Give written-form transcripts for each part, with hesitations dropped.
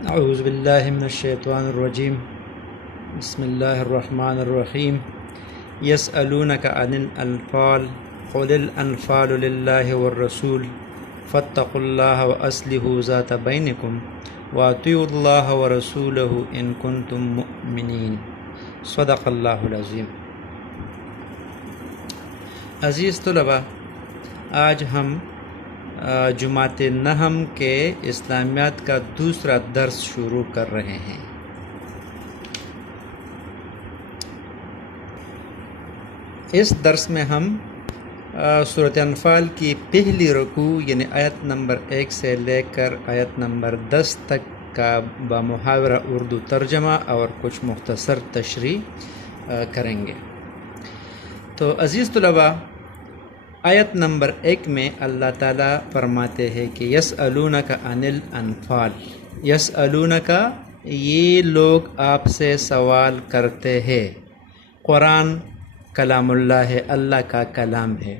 اعوذ باللہ من الشیطان الرجیم بسم اللہ الرحمن الرحیم یسألونک عن الانفال قل الانفال للہ والرسول فاتقوا اللہ واصلحوا ذات بینکم واطیعوا اللہ ورسولہ ان کنتم مؤمنین صدق اللہ العظیم۔ عزیز طلباء، آج ہم جماعت نحم کے اسلامیات کا دوسرا درس شروع کر رہے ہیں۔ اس درس میں ہم سورۃ انفال کی پہلی رکوع یعنی آیت نمبر 1 سے لے کر آیت نمبر 10 تک کا بمحاورہ اردو ترجمہ اور کچھ مختصر تشریح کریں گے۔ تو عزیز طلباء، آیت نمبر 1 میں اللہ تعالیٰ فرماتے ہیں کہ یسألونک عن الانفال، یسألونک یہ لوگ آپ سے سوال کرتے ہیں۔ قرآن کلام اللہ ہے، اللہ کا کلام ہے۔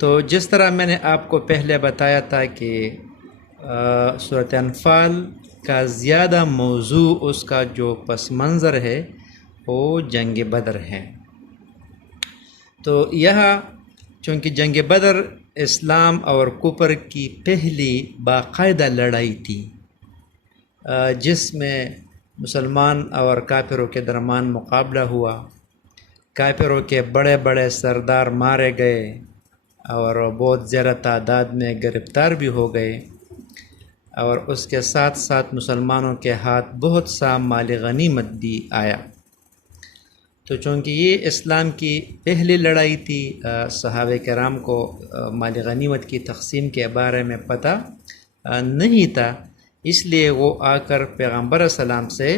تو جس طرح میں نے آپ کو پہلے بتایا تھا کہ سورۃ انفال کا زیادہ موضوع، اس کا جو پس منظر ہے وہ جنگ بدر ہے۔ تو یہاں چونکہ جنگ بدر اسلام اور کفر کی پہلی باقاعدہ لڑائی تھی، جس میں مسلمان اور کافروں کے درمیان مقابلہ ہوا۔ کافروں کے بڑے بڑے سردار مارے گئے اور بہت زیادہ تعداد میں گرفتار بھی ہو گئے، اور اس کے ساتھ ساتھ مسلمانوں کے ہاتھ بہت سا مال غنیمت بھی آیا۔ تو چونکہ یہ اسلام کی پہلی لڑائی تھی، صحابہ کرام کو مال غنیمت کی تقسیم کے بارے میں پتہ نہیں تھا، اس لیے وہ آ کر پیغمبر السلام سے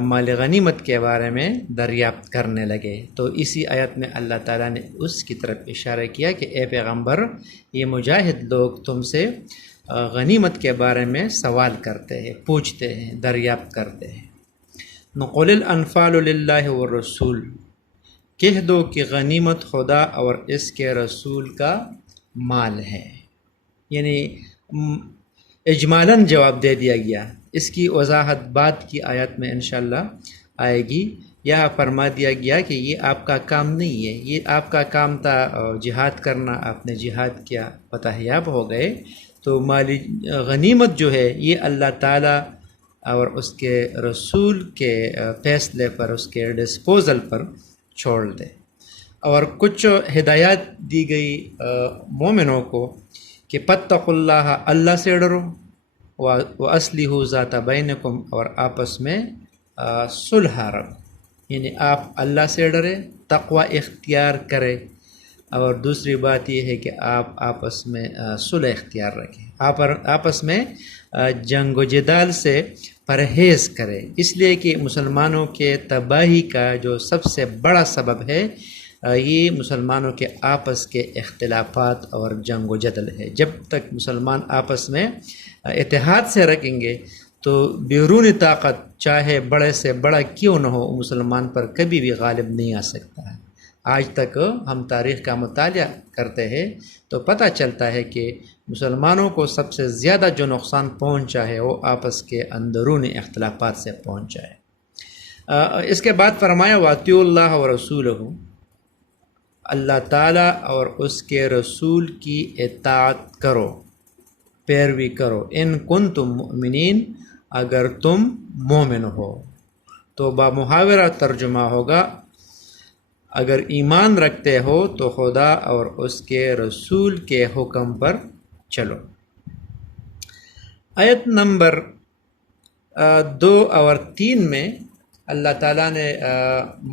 مال غنیمت کے بارے میں دریافت کرنے لگے۔ تو اسی آیت میں اللہ تعالیٰ نے اس کی طرف اشارہ کیا کہ اے پیغمبر، یہ مجاہد لوگ تم سے غنیمت کے بارے میں سوال کرتے ہیں، پوچھتے ہیں، دریافت کرتے ہیں۔ قل الانفال للہ والرسول، کہہ دو کہ غنیمت خدا اور اس کے رسول کا مال ہے، یعنی اجمالاً جواب دے دیا گیا۔ اس کی وضاحت بعد کی آیت میں انشاءاللہ آئے گی۔ یہاں فرما دیا گیا کہ یہ آپ کا کام نہیں ہے، یہ آپ کا کام تھا جہاد کرنا، آپ نے جہاد کیا، فتح یاب ہو گئے، تو مالی غنیمت جو ہے یہ اللہ تعالیٰ اور اس کے رسول کے فیصلے پر، اس کے ڈسپوزل پر چھوڑ دے۔ اور کچھ ہدایات دی گئی مومنوں کو کہ فاتقوا اللہ، اللہ سے ڈرو، واصلحوا ذات بینکم، اور آپس میں صلح رکھو، یعنی آپ اللہ سے ڈرے، تقوی اختیار کرے، اور دوسری بات یہ ہے کہ آپ آپس میں صلح اختیار رکھیں، آپس میں جنگ و جدال سے پرہیز کرے، اس لیے کہ مسلمانوں کے تباہی کا جو سب سے بڑا سبب ہے یہ مسلمانوں کے آپس کے اختلافات اور جنگ و جدل ہے۔ جب تک مسلمان آپس میں اتحاد سے رکھیں گے تو بیرونی طاقت چاہے بڑے سے بڑا کیوں نہ ہو، مسلمان پر کبھی بھی غالب نہیں آ سکتا ہے۔ آج تک ہم تاریخ کا مطالعہ کرتے ہیں تو پتہ چلتا ہے کہ مسلمانوں کو سب سے زیادہ جو نقصان پہنچا ہے وہ آپس کے اندرونی اختلافات سے پہنچا ہے۔ اس کے بعد فرمایا وَأَطِیعُوا اللَّهَ وَرَسُولَهُ، اللہ تعالیٰ اور اس کے رسول کی اطاعت کرو، پیروی کرو، ان کنتم مؤمنین، اگر تم مومن ہو۔ تو بمحاورہ ترجمہ ہوگا اگر ایمان رکھتے ہو تو خدا اور اس کے رسول کے حکم پر چلو۔ آیت نمبر 2 اور 3 میں اللہ تعالیٰ نے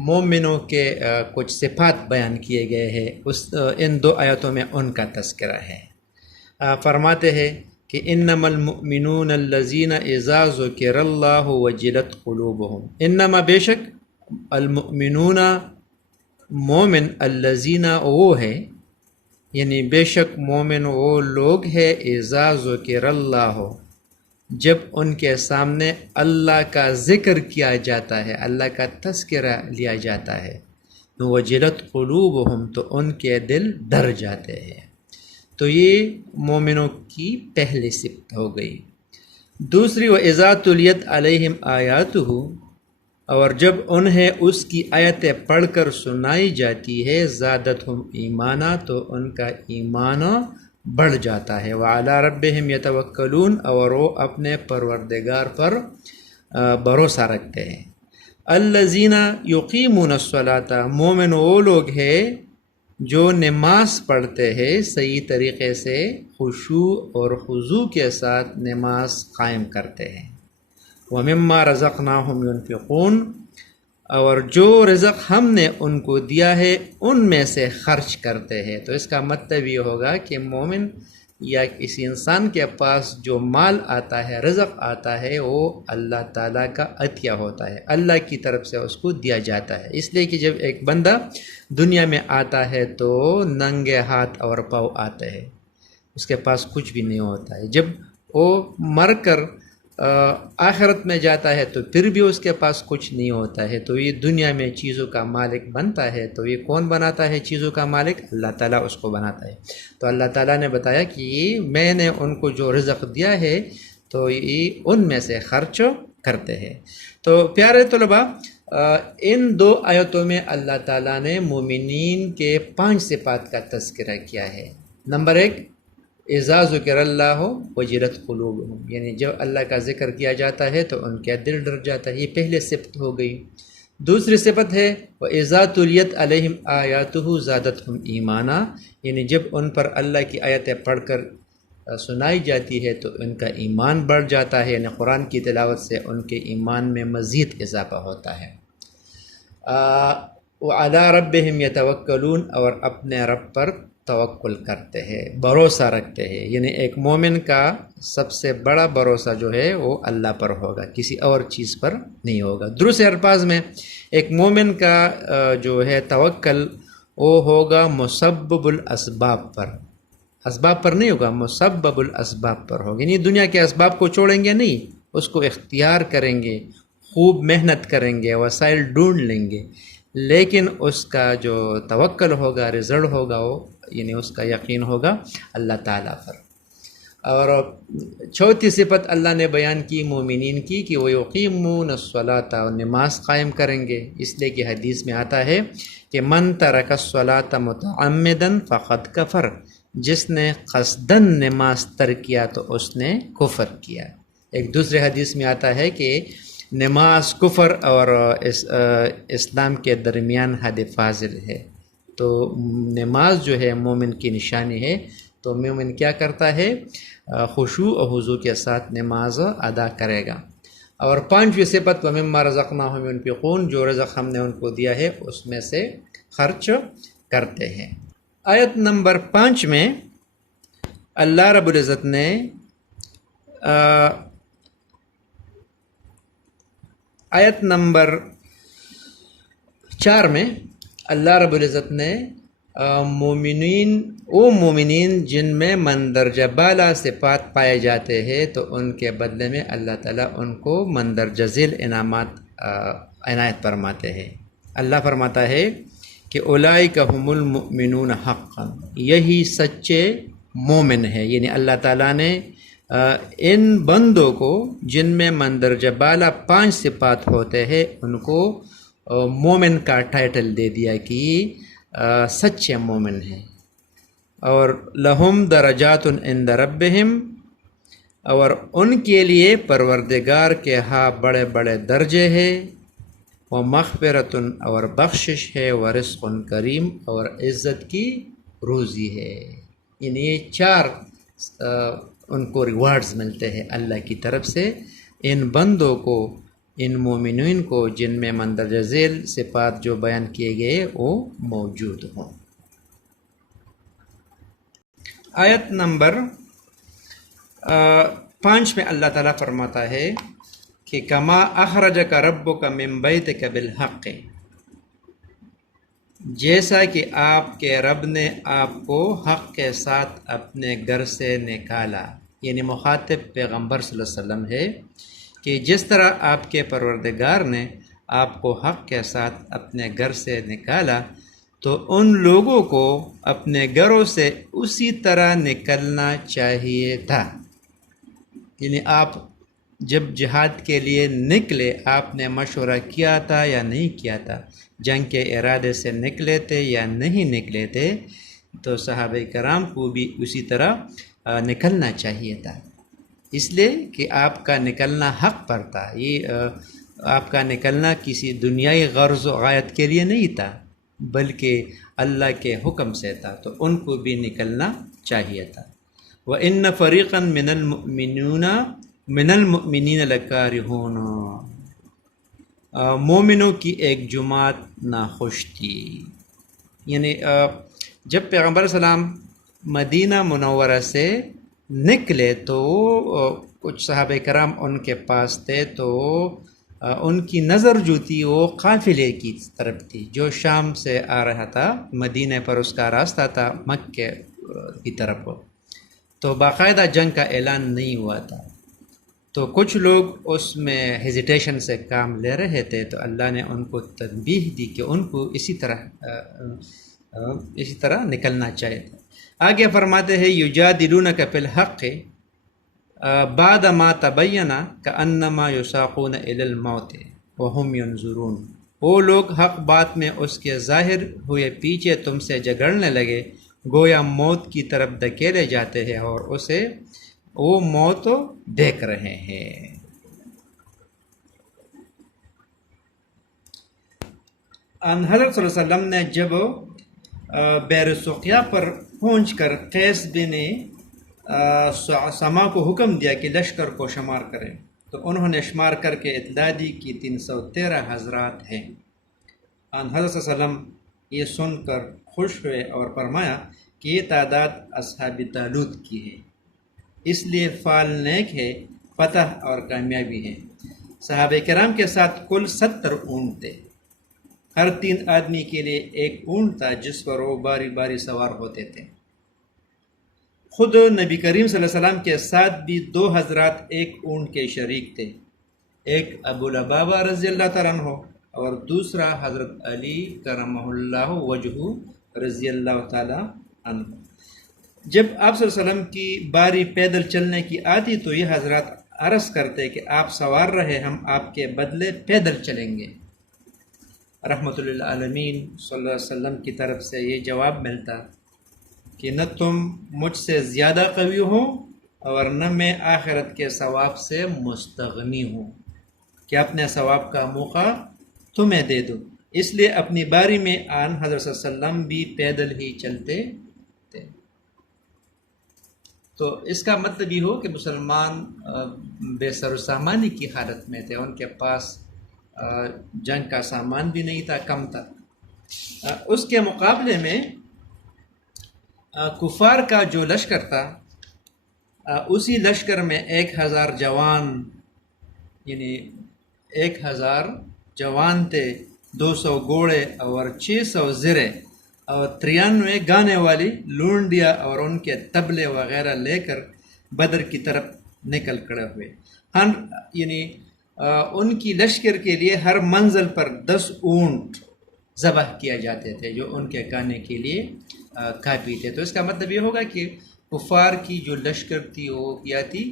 مومنوں کے کچھ صفات بیان کیے گئے ہیں، ان 2 آیتوں میں ان کا تذکرہ ہے۔ فرماتے ہیں کہ انما المؤمنون الذین اذا ذکر اللہ وجلت قلوبہم، انما بے شک المؤمنون مومن، الذین وہ ہے، یعنی بے شک مومن وہ لوگ ہے، اذا ذکر اللہ، جب ان کے سامنے اللہ کا ذکر کیا جاتا ہے، اللہ کا تذکرہ لیا جاتا ہے، وجلت قلوبہم، تو ان کے دل ڈر جاتے ہیں۔ تو یہ مومنوں کی پہلی صفت ہو گئی۔ دوسری وَإِذَا تُلِيَتْ عَلَيْهِمْ آيَاتُهُ، اور جب انہیں اس کی آیتیں پڑھ کر سنائی جاتی ہے، زادتہم ایمانا، تو ان کا ایمان بڑھ جاتا ہے، وَعَلَىٰ رَبِّهِمْ يَتَوَكَّلُونَ، اور وہ اپنے پروردگار پر بھروسہ رکھتے ہیں۔ الذین یقیمون الصلاۃ، مومن وہ لوگ ہیں جو نماز پڑھتے ہیں صحیح طریقے سے، خشوع اور خضوع کے ساتھ نماز قائم کرتے ہیں۔ وَمِمَّا رَزَقْنَاهُمْ يُنْفِقُونَ، اور جو رزق ہم نے ان کو دیا ہے ان میں سے خرچ کرتے ہیں۔ تو اس کا مطلب یہ ہوگا کہ مومن یا کسی انسان کے پاس جو مال آتا ہے، رزق آتا ہے، وہ اللہ تعالیٰ کا عطیہ ہوتا ہے، اللہ کی طرف سے اس کو دیا جاتا ہے۔ اس لیے کہ جب ایک بندہ دنیا میں آتا ہے تو ننگے ہاتھ اور پاؤں آتے ہیں، اس کے پاس کچھ بھی نہیں ہوتا ہے۔ جب وہ مر کر آخرت میں جاتا ہے تو پھر بھی اس کے پاس کچھ نہیں ہوتا ہے۔ تو یہ دنیا میں چیزوں کا مالک بنتا ہے، تو یہ کون بناتا ہے چیزوں کا مالک؟ اللہ تعالیٰ اس کو بناتا ہے۔ تو اللہ تعالیٰ نے بتایا کہ میں نے ان کو جو رزق دیا ہے تو یہ ان میں سے خرچ کرتے ہیں۔ تو پیارے طلباء، ان دو آیتوں میں اللہ تعالیٰ نے مومنین کے 5 صفات کا تذکرہ کیا ہے۔ نمبر 1، اذا ذکر اللہ وجلت قلوبہم، یعنی جب اللہ کا ذکر کیا جاتا ہے تو ان کا دل ڈر جاتا ہے، یہ پہلے صفت ہو گئی۔ دوسری صفت ہے وَإِذَا تُلِيَتْ عَلَيْهِمْ آيَاتُهُ زَادَتْهُمْ ایمانا، یعنی جب ان پر اللہ کی آیتیں پڑھ کر سنائی جاتی ہے تو ان کا ایمان بڑھ جاتا ہے، یعنی قرآن کی تلاوت سے ان کے ایمان میں مزید اضافہ ہوتا ہے۔ وَعَلَىٰ رَبِّهِمْ يَتَوَكَّلُونَ، اور اپنے رب پر توکل کرتے ہیں، بھروسہ رکھتے ہیں۔ یعنی ایک مومن کا سب سے بڑا بھروسہ جو ہے وہ اللہ پر ہوگا، کسی اور چیز پر نہیں ہوگا۔ دوسرے الفاظ میں ایک مومن کا جو ہے توکل وہ ہوگا مسبب الاسباب پر، اسباب پر نہیں ہوگا، مسبب الاسباب پر ہوگا، یعنی دنیا کے اسباب کو چھوڑیں گے نہیں، اس کو اختیار کریں گے، خوب محنت کریں گے، وسائل ڈھونڈ لیں گے، لیکن اس کا جو توکل ہوگا، رزلٹ ہوگا، وہ یعنی اس کا یقین ہوگا اللہ تعالیٰ پر۔ اور چوتھی صفت اللہ نے بیان کی مومنین کی کہ وہ یقیمون الصلاۃ، اور نماز قائم کریں گے، اس لیے کہ حدیث میں آتا ہے کہ من ترک الصلاۃ متعمدا فقد کفر، جس نے قصدن نماز ترک کیا تو اس نے کفر کیا۔ ایک دوسرے حدیث میں آتا ہے کہ نماز کفر اور اسلام کے درمیان حد فاضل ہے۔ تو نماز جو ہے مومن کی نشانی ہے، تو مومن کیا کرتا ہے؟ خشوع و خضوع کے ساتھ نماز ادا کرے گا۔ اور 5ویں صفت وَمِمَّا رَزَقْنَاهُمْ يُنْفِقُونَ، جو رزق ہم نے ان کو دیا ہے اس میں سے خرچ کرتے ہیں۔ آیت نمبر 5 میں اللہ رب العزت نے آیت نمبر 4 میں اللہ رب العزت نے مومنین جن میں مندرجہ بالا صفات پائے جاتے ہیں تو ان کے بدلے میں اللہ تعالیٰ ان کو مندرجہ ذیل انعامات عنایت فرماتے ہیں۔ اللہ فرماتا ہے کہ اولئک هم المؤمنون حقا، یہی سچے مومن ہیں، یعنی اللہ تعالیٰ نے ان بندوں کو جن میں مندرجہ بالا 5 صفات ہوتے ہیں ان کو مومن کا ٹائٹل دے دیا کہ سچے مومن ہیں۔ اور لہم درجات عند ربہم، اور ان کے لیے پروردگار کے ہاں بڑے بڑے درجے ہیں، ومغفرۃ، اور بخشش ہے، ورزق کریم، اور عزت کی روزی ہے۔ یعنی یہ 4 ان کو ریوارڈز ملتے ہیں اللہ کی طرف سے ان بندوں کو، ان مومنین کو جن میں مندرجہ ذیل صفات جو بیان کیے گئے وہ موجود ہوں۔ آیت نمبر 5 میں اللہ تعالیٰ فرماتا ہے کہ کما اخرجک ربک من بیتک بالحق، جیسا کہ آپ کے رب نے آپ کو حق کے ساتھ اپنے گھر سے نکالا، یعنی مخاطب پیغمبر صلی اللہ علیہ وسلم ہے کہ جس طرح آپ کے پروردگار نے آپ کو حق کے ساتھ اپنے گھر سے نکالا تو ان لوگوں کو اپنے گھروں سے اسی طرح نکلنا چاہیے تھا۔ یعنی آپ جب جہاد کے لیے نکلے آپ نے مشورہ کیا تھا یا نہیں کیا تھا، جنگ کے ارادے سے نکلے تھے یا نہیں نکلے تھے، تو صحابہ کرام کو بھی اسی طرح نکلنا چاہیے تھا، اس لیے کہ آپ کا نکلنا حق پر تھا، یہ آپ کا نکلنا کسی دنیائی غرض و غایت کے لیے نہیں تھا بلکہ اللہ کے حکم سے تھا، تو ان کو بھی نکلنا چاہیے تھا۔ وَإِنَّ فَرِيقًا مِّنَ الْمُؤْمِنِينَ لَكَارِهُونَ، مومنوں کی ایک جماعت ناخوش تھی، یعنی جب پیغمبر سلام مدینہ منورہ سے نکلے تو کچھ صحابہ کرام ان کے پاس تھے، تو ان کی نظر جو تھی وہ قافلے کی طرف تھی جو شام سے آ رہا تھا، مدینہ پر اس کا راستہ تھا مکہ کی طرف، تو باقاعدہ جنگ کا اعلان نہیں ہوا تھا، تو کچھ لوگ اس میں ہیزیٹیشن سے کام لے رہے تھے، تو اللہ نے ان کو تنبیہ دی کہ ان کو اسی طرح نکلنا چاہیے تھا۔ آگے فرماتے ہیں یجادلونک فی الحق بعد ما تبین کانما یساقون الی الموت وهم ینظرون، وہ لوگ حق بات میں اس کے ظاہر ہوئے پیچھے تم سے جھگڑنے لگے گویا موت کی طرف دھکیلے جاتے ہیں اور اسے وہ موت دیکھ رہے ہیں۔ حضرت صلی اللہ علیہ وسلم نے جب بئر سقیہ پر پہنچ کر قیس بن سما کو حکم دیا کہ لشکر کو شمار کریں، تو انہوں نے شمار کر کے اطلاع دی کہ 313 حضرات ہیں۔ حضرت صلی اللہ علیہ وسلم یہ سن کر خوش ہوئے اور فرمایا کہ یہ تعداد اصحاب طالوت کی ہے، اس لیے فال نیک ہے، فتح اور کامیابی ہے۔ صحابہ کرام کے ساتھ کل 70 اونٹ تھے، ہر 3 آدمی کے لیے ایک اونٹ تھا جس پر وہ باری باری سوار ہوتے تھے۔ خود نبی کریم صلی اللہ علیہ وسلم کے ساتھ بھی 2 حضرات ایک اونٹ کے شریک تھے، ایک ابو لبابہ رضی اللہ تعالیٰ عنہ اور دوسرا حضرت علی کرمہ اللہ وجہہ رضی اللہ تعالیٰ عنہ۔ جب آپ صلی اللہ علیہ وسلم کی باری پیدل چلنے کی آتی تو یہ حضرات عرض کرتے کہ آپ سوار رہے، ہم آپ کے بدلے پیدل چلیں گے۔ رحمۃ للعالمین صلی اللہ علیہ وسلم کی طرف سے یہ جواب ملتا کہ نہ تم مجھ سے زیادہ قوی ہو اور نہ میں آخرت کے ثواب سے مستغنی ہوں کہ اپنے ثواب کا موقع تمہیں دے دو، اس لیے اپنی باری میں آن حضرت صلی اللہ علیہ وسلم بھی پیدل ہی چلتے تھے۔ تو اس کا مطلب یہ ہو کہ مسلمان بے سر و سامانی کی حالت میں تھے، ان کے پاس جنگ کا سامان بھی نہیں تھا، کم تھا۔ اس کے مقابلے میں کفار کا جو لشکر تھا، اسی لشکر میں 1000 جوان، یعنی 1000 جوان تھے، 200 گھوڑے اور 600 زرے اور 93 گانے والی لونڈیا اور ان کے طبلے وغیرہ لے کر بدر کی طرف نکل کھڑے ہوئے۔ یعنی ان کی لشکر کے لیے ہر منزل پر 10 اونٹ ذبح کیا جاتے تھے جو ان کے کھانے کے لیے کافی تھے۔ تو اس کا مطلب یہ ہوگا کہ کفار کی جو لشکر تھی وہ کیا تھی،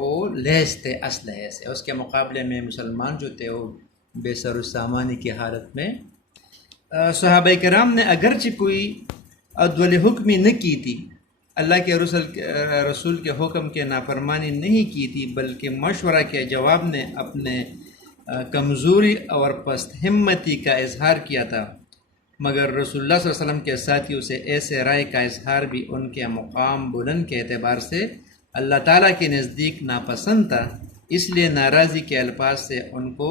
وہ لیس تھے اسلحے سے، اس کے مقابلے میں مسلمان جو تھے وہ بے سر و سامانی کی حالت میں۔ صحابہ کرام نے اگرچہ کوئی عدل حکمی نہ کی تھی، اللہ کے رسول کے حکم کے نافرمانی نہیں کی تھی، بلکہ مشورہ کے جواب نے اپنے کمزوری اور پست ہمتی کا اظہار کیا تھا، مگر رسول اللہ صلی اللہ علیہ وسلم کے ساتھیوں سے ایسے رائے کا اظہار بھی ان کے مقام بلند کے اعتبار سے اللہ تعالیٰ کے نزدیک ناپسند تھا، اس لیے ناراضی کے الفاظ سے ان کو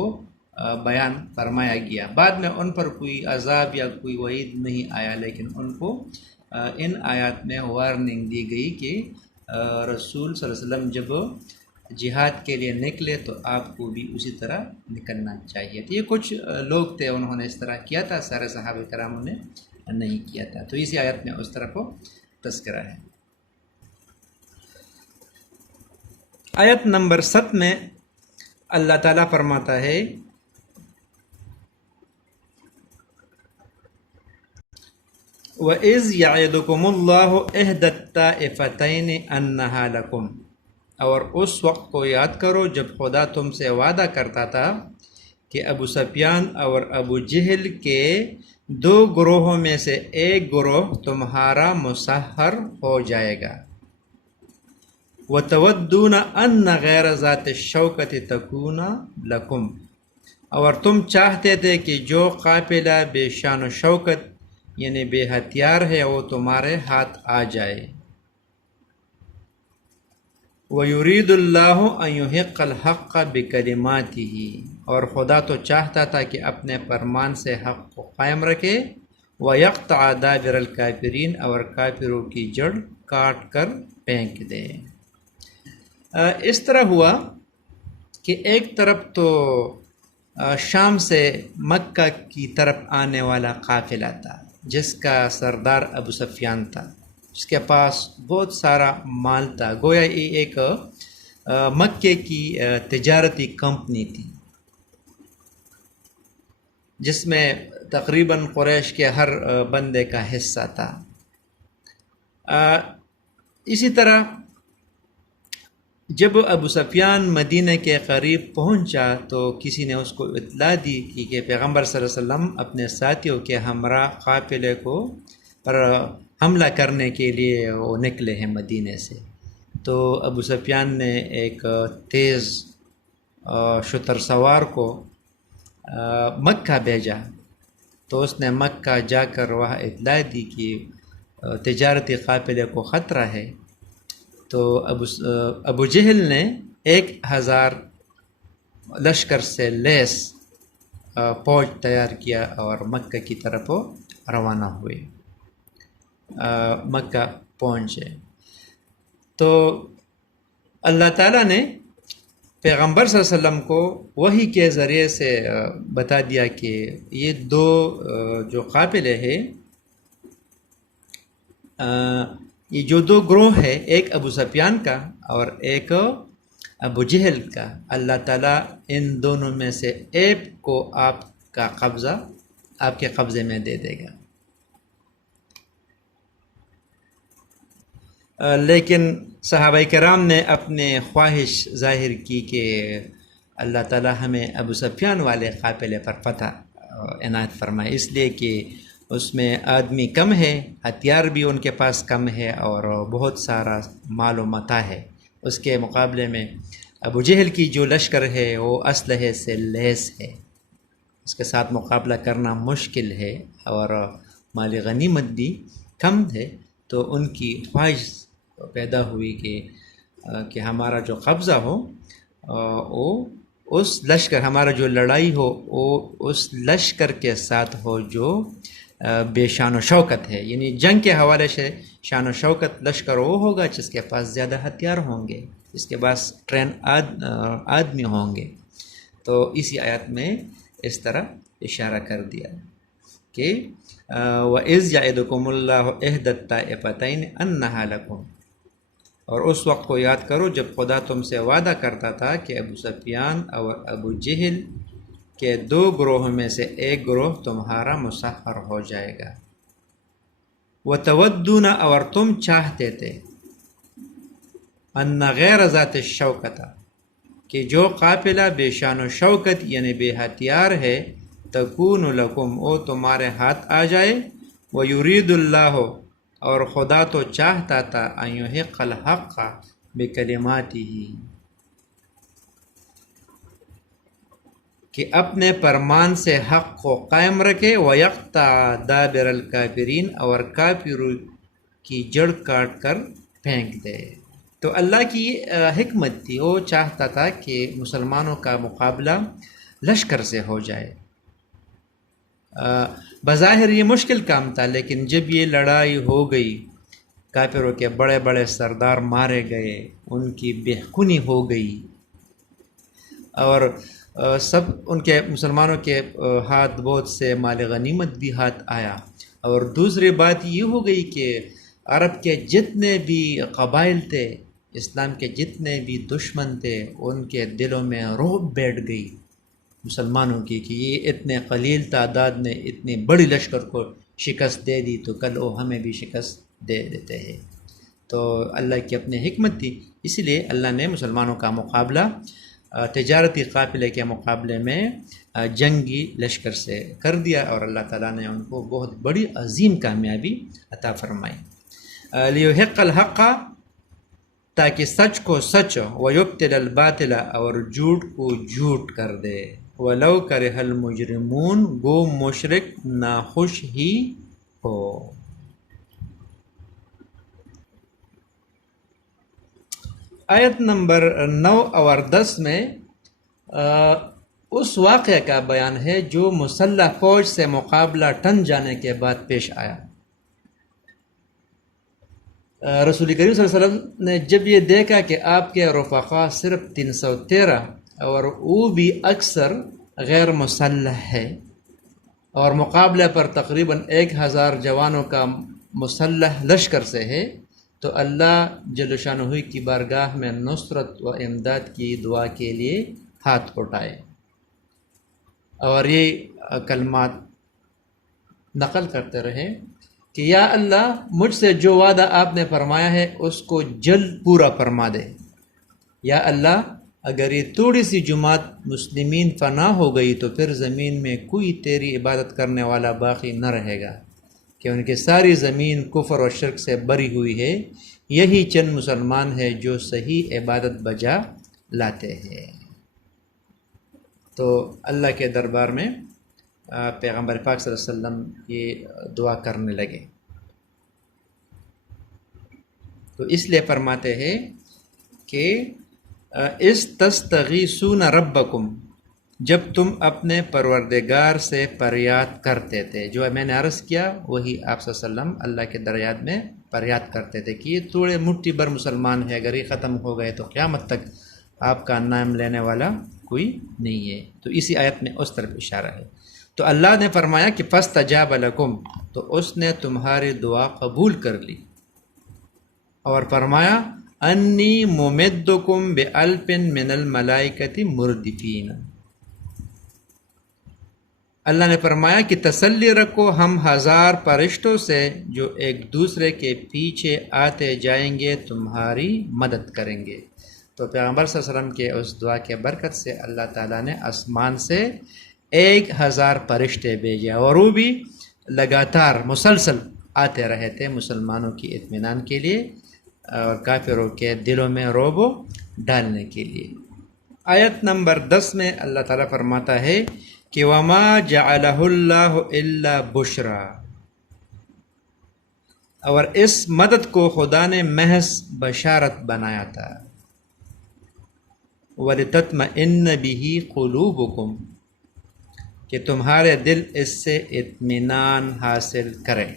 بیان فرمایا گیا۔ بعد میں ان پر کوئی عذاب یا کوئی وعید نہیں آیا، لیکن ان کو ان آیات میں وارننگ دی گئی کہ رسول صلی اللہ علیہ وسلم جب جہاد کے لیے نکلے تو آپ کو بھی اسی طرح نکلنا چاہیے تھا۔ یہ کچھ لوگ تھے انہوں نے اس طرح کیا تھا، سارے صحابہ کراموں نے نہیں کیا تھا، تو اسی آیت میں اس طرح کو تذکرہ ہے۔ آیت نمبر 7 میں اللہ تعالیٰ فرماتا ہے وَإِذْ يَعِدُكُمُ اللَّهُ إِحْدَى الطَّائِفَتَيْنِ أَنَّهَا لَكُمْ، اور اس وقت کو یاد کرو جب خدا تم سے وعدہ کرتا تھا کہ ابو سفیان اور ابو جہل کے دو گروہوں میں سے ایک گروہ تمہارا مسحر ہو جائے گا۔ وَتَوَدُّونَ أَنَّ غَيْرَ ذَاتِ الشَّوْكَةِ تَكُونَ لَكُمْ، اور تم چاہتے تھے کہ جو قافلہ بے شان و شوکت یعنی بے ہتھیار ہے وہ تمہارے ہاتھ آ جائے۔ وَيُرِيدُ اللَّهُ أَن يُحِقَّ الْحَقَّ بِكَلِمَاتِهِ، اور خدا تو چاہتا تھا کہ اپنے فرمان سے حق کو قائم رکھے۔ وَيَقْطَعَ دَابِرَ الْكَافِرِينَ، اور کافروں کی جڑ کاٹ کر پھینک دے۔ اس طرح ہوا کہ ایک طرف تو شام سے مکہ کی طرف آنے والا قافلہ تھا جس کا سردار ابو سفیان تھا، اس کے پاس بہت سارا مال تھا، گویا یہ ایک مکے کی تجارتی کمپنی تھی جس میں تقریباً قریش کے ہر بندے کا حصہ تھا۔ اسی طرح جب ابو سفیان مدینہ کے قریب پہنچا تو کسی نے اس کو اطلاع دی کہ پیغمبر صلی اللہ علیہ وسلم اپنے ساتھیوں کے ہمراہ قافلے کو پر حملہ کرنے کے لیے وہ نکلے ہیں مدینہ سے۔ تو ابو سفیان نے ایک تیز شتر سوار کو مکہ بھیجا، تو اس نے مکہ جا کر وہاں اطلاع دی کہ تجارتی قافلے کو خطرہ ہے۔ تو ابو جہل نے 1000 لشکر سے لیس فوج تیار کیا اور مکہ کی طرف روانہ ہوئے، مکہ پہنچے۔ تو اللہ تعالیٰ نے پیغمبر صلی اللہ علیہ وسلم کو وحی کے ذریعے سے بتا دیا کہ یہ دو جو قافلے ہیں، یہ جو دو گروہ ہے، ایک ابو سفیان کا اور ایک ابو جہل کا، اللہ تعالیٰ ان دونوں میں سے ایک کو آپ کے قبضے میں دے دے گا۔ لیکن صحابہ کرام نے اپنے خواہش ظاہر کی کہ اللہ تعالیٰ ہمیں ابو سفیان والے قافلے پر فتح عنایت فرمائے، اس لیے کہ اس میں آدمی کم ہے، ہتھیار بھی ان کے پاس کم ہے اور بہت سارا مال و متاع ہے۔ اس کے مقابلے میں ابو جہل کی جو لشکر ہے وہ اسلحے سے لیس ہے، اس کے ساتھ مقابلہ کرنا مشکل ہے اور مال غنیمت بھی کم ہے۔ تو ان کی خواہش پیدا ہوئی کہ ہمارا جو قبضہ ہو وہ اس لشکر، ہمارا جو لڑائی ہو وہ اس لشکر کے ساتھ ہو جو بے شان و شوکت ہے، یعنی جنگ کے حوالے سے شان و شوکت لشکر وہ ہوگا جس کے پاس زیادہ ہتھیار ہوں گے، جس کے پاس ٹرین آدمی ہوں گے۔ تو اسی آیت میں اس طرح اشارہ کر دیا کہ وَإِذْ يَعِدُكُمُ اللَّهُ إِحْدَى الطَّائِفَتَيْنِ أَنَّهَا لَكُمْ، اور اس وقت کو یاد کرو جب خدا تم سے وعدہ کرتا تھا کہ ابو سفیان اور ابو جہل کے دو گروہوں میں سے ایک گروہ تمہارا مسحر ہو جائے گا۔ وَتَوَدُّونَ، اور تم چاہتے تھے، أَنَّ غَيْرَ ذَاتِ الشَّوْكَةِ، کہ جو قافلہ بے شان و شوکت یعنی بے ہتھیار ہے، تَكُونُ لَكُمْ، وہ تمہارے ہاتھ آ جائے۔ وَيُرِيدُ اللَّهُ، اور خدا تو چاہتا تھا، أَن يُحِقَّ الْحَقَّ بِكَلِمَاتِهِ، کہ اپنے فرمان سے حق کو قائم رکھے۔ وَيَقْطَعَ دَابِرَ الْكَافِرِينَ، اور کافروں کی جڑ کاٹ کر پھینک دے۔ تو اللہ کی حکمت تھی، وہ چاہتا تھا کہ مسلمانوں کا مقابلہ لشکر سے ہو جائے۔ بظاہر یہ مشکل کام تھا، لیکن جب یہ لڑائی ہو گئی، کافروں کے بڑے بڑے سردار مارے گئے، ان کی بے خونی ہو گئی اور سب ان کے مسلمانوں کے ہاتھ بہت سے مال غنیمت بھی ہاتھ آیا، اور دوسری بات یہ ہو گئی کہ عرب کے جتنے بھی قبائل تھے، اسلام کے جتنے بھی دشمن تھے، ان کے دلوں میں رعب بیٹھ گئی مسلمانوں کی کہ یہ اتنے قلیل تعداد نے اتنی بڑی لشکر کو شکست دے دی، تو کل وہ ہمیں بھی شکست دے دیتے ہیں۔ تو اللہ کی اپنی حکمت تھی، اسی لیے اللہ نے مسلمانوں کا مقابلہ تجارتی قافلے کے مقابلے میں جنگی لشکر سے کر دیا، اور اللہ تعالیٰ نے ان کو بہت بڑی عظیم کامیابی عطا فرمائی۔ لیحق الحق، تاکہ سچ کو سچ، ویبطل الباطل، اور جھوٹ کو جھوٹ کر دے، ولو کرہ المجرمون، گو مشرک ناخوش ہی ہو۔ آیت نمبر 9 اور 10 میں اس واقعہ کا بیان ہے جو مسلح فوج سے مقابلہ ٹن جانے کے بعد پیش آیا۔ رسول کریم صلی اللہ علیہ وسلم نے جب یہ دیکھا کہ آپ کے رفقا صرف 313 اور وہ بھی اکثر غیر مسلح ہے، اور مقابلے پر تقریباً 1000 جوانوں کا مسلح لشکر سے ہے، تو اللہ جل شانہ کی بارگاہ میں نصرت و امداد کی دعا کے لیے ہاتھ اٹھائے، اور یہ کلمات نقل کرتے رہے کہ یا اللہ، مجھ سے جو وعدہ آپ نے فرمایا ہے اس کو جلد پورا فرما دے۔ یا اللہ، اگر یہ تھوڑی سی جماعت مسلمین فنا ہو گئی تو پھر زمین میں کوئی تیری عبادت کرنے والا باقی نہ رہے گا، کہ ان کی ساری زمین کفر و شرک سے بری ہوئی ہے، یہی چند مسلمان ہیں جو صحیح عبادت بجا لاتے ہیں۔ تو اللہ کے دربار میں پیغمبر پاک صلی اللہ علیہ وسلم یہ دعا کرنے لگے، تو اس لیے فرماتے ہیں کہ استستغیثون ربکم، جب تم اپنے پروردگار سے فریاد کرتے تھے، جو میں نے عرض کیا وہی آپ صلی اللہ علیہ وسلم اللہ کے درجات میں فریاد کرتے تھے کہ یہ تھوڑے مٹھی بھر مسلمان ہے، اگر یہ ختم ہو گئے تو قیامت تک آپ کا نام لینے والا کوئی نہیں ہے۔ تو اسی آیت میں اس طرف اشارہ ہے۔ تو اللہ نے فرمایا کہ فاستجاب لکم، تو اس نے تمہاری دعا قبول کر لی، اور فرمایا انی ممدکم بألف من الملائکۃ مردفین۔ اللہ نے فرمایا کہ تسلی رکھو، ہم 1000 فرشتوں سے جو ایک دوسرے کے پیچھے آتے جائیں گے تمہاری مدد کریں گے۔ تو پیغمبر صلی اللہ علیہ وسلم کے اس دعا کے برکت سے اللہ تعالیٰ نے آسمان سے 1000 فرشتے بھیجے، اور وہ بھی لگاتار مسلسل آتے رہے تھے مسلمانوں کی اطمینان کے لیے اور کافروں کے دلوں میں رعب ڈالنے کے لیے۔ آیت نمبر 10 میں اللہ تعالیٰ فرماتا ہے کہ وما جعلہ اللہ الا بشرا، اور اس مدد کو خدا نے محض بشارت بنایا تھا، وَلِتَطْمَئِنَّ بِهِ قُلُوبُكُمْ، کہ تمہارے دل اس سے اطمینان حاصل کریں۔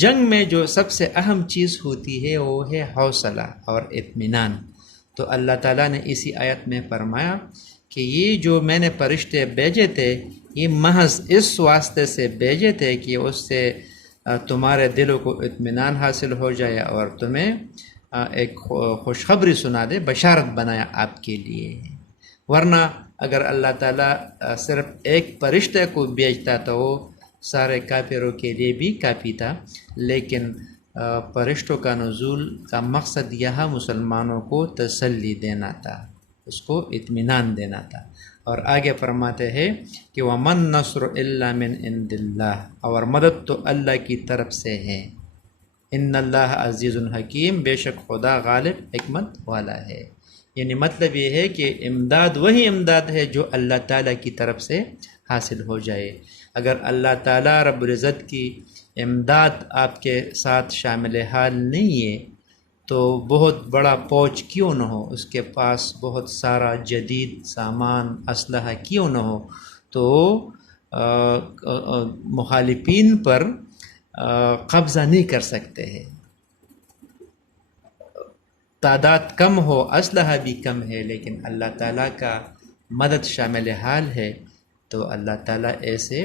جنگ میں جو سب سے اہم چیز ہوتی ہے وہ ہے حوصلہ اور اطمینان۔ تو اللہ تعالیٰ نے اسی آیت میں فرمایا کہ یہ جو میں نے فرشتے بھیجے تھے یہ محض اس واسطے سے بھیجے تھے کہ اس سے تمہارے دلوں کو اطمینان حاصل ہو جائے اور تمہیں ایک خوشخبری سنا دے، بشارت بنایا آپ کے لیے۔ ورنہ اگر اللہ تعالیٰ صرف ایک فرشتے کو بھیجتا تو وہ سارے کافروں کے لیے بھی کافی تھا، لیکن فرشتوں کا نزول کا مقصد یہاں مسلمانوں کو تسلی دینا تھا، اس کو اطمینان دینا تھا۔ اور آگے فرماتے ہیں کہ وَمَن نَّصْرُ إِلَّا مِنْ عِنْدِ اللَّهِ، اور مدد تو اللہ کی طرف سے ہے۔ ان اللہ عزیز الحکیم، بے شک خدا غالب حکمت والا ہے۔ یعنی مطلب یہ ہے کہ امداد وہی امداد ہے جو اللہ تعالیٰ کی طرف سے حاصل ہو جائے۔ اگر اللہ تعالیٰ رب العزت کی امداد آپ کے ساتھ شامل حال نہیں ہے تو بہت بڑا فوج کیوں نہ ہو، اس کے پاس بہت سارا جدید سامان اسلحہ کیوں نہ ہو، تو مخالفین پر قبضہ نہیں کر سکتے ہیں۔ تعداد کم ہو، اسلحہ بھی کم ہے، لیکن اللہ تعالیٰ کا مدد شامل حال ہے تو اللہ تعالیٰ ایسے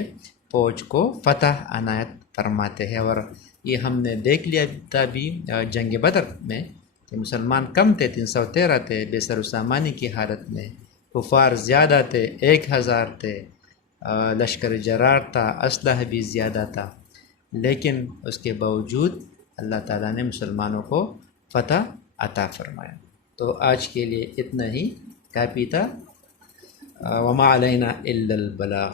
فوج کو فتح عنایت فرماتے ہیں۔ اور یہ ہم نے دیکھ لیا تھا بھی جنگ بدر میں کہ مسلمان کم تھے، 313 تھے، بے سر و سامانی کی حالت میں، کفار زیادہ تھے، 1000 تھے، لشکر جرار تھا، اسلحہ بھی زیادہ تھا، لیکن اس کے باوجود اللہ تعالیٰ نے مسلمانوں کو فتح عطا فرمایا۔ تو آج کے لیے اتنا ہی کافی تھا۔ وما علینا الا البلاغ۔